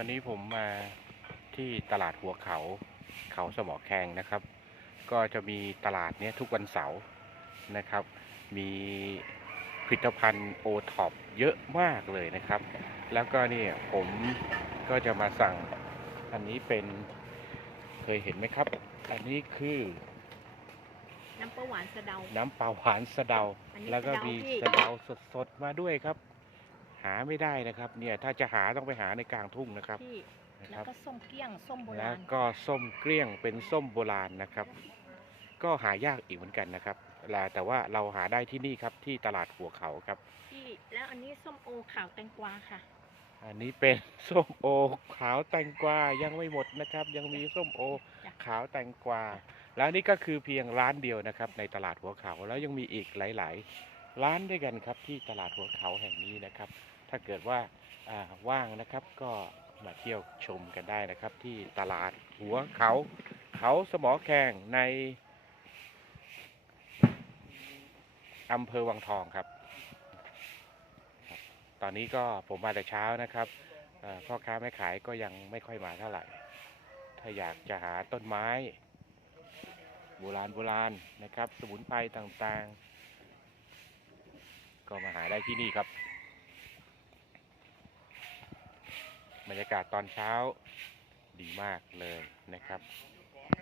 วันนี้ผมมาที่ตลาดหัวเขาเขาสมอแขงนะครับ ก็จะมีตลาดเนี้ยทุกวันเสาร์นะครับ มีผลิตภัณฑ์โอท็อปเยอะมากเลยนะครับ แล้วก็เนี่ยผมก็จะมาสั่งอันนี้เป็นเคยเห็นไหมครับ อันนี้คือน้ำปลาหวานสะเดา น้ำปลาหวานสะเดา อันนี้แล้วก็สะเดามีพี่ สะเดาสดๆมาด้วยครับหาไม่ได้นะครับ เนี่ยถ้าจะหาต้องไปหาในกลางทุ่งนะครับพี่นะแล้ควรับก็ส้มเกี้ยงส้มโบแล้ราวณก็ส้มเกลี้ยงเป็นส้มโบราณนะครับ ก็หายากอีกเหมือนกันนะครับแต่แต่ว่าเราหาได้ที่นี่ครับที่ตลาดหัวเขาครับพี่แล้วอันนี้ส้มโอขาวแตงกวาค่ะ อันนี้เป็นส้มโอขาวแตงกวายังไม่หมดนะครับ ยังมีส้มโอจ้ะ ขาวแตงกวาแล้วนี่ก็คือเพียงร้านเดียวนะครับ ในตลาดหัวเขาแล้วยังมีอีกหลายๆ ร้านด้วยกันครับที่ตลาดหัวเขาแห่งนี้นะครับ ถ้าเกิดว่าว่างนะครับก็มาเที่ยวชมกันได้นะครับ ที่ตลาดหัวเขา เขาสมอแขงในอำเภอวังทองครับ ตอนนี้ก็ผมมาแต่เช้านะครับพ่อค้าแม่ขายก็ยังไม่ค่อยมาเท่าไหร่ ถ้าอยากจะหาต้นไม้ โบราณโบราณนะครับ สมุนไพรต่างๆ ก็มาหาได้ที่นี่ครับ บรรยากาศตอนเช้าดีมากเลยนะครับ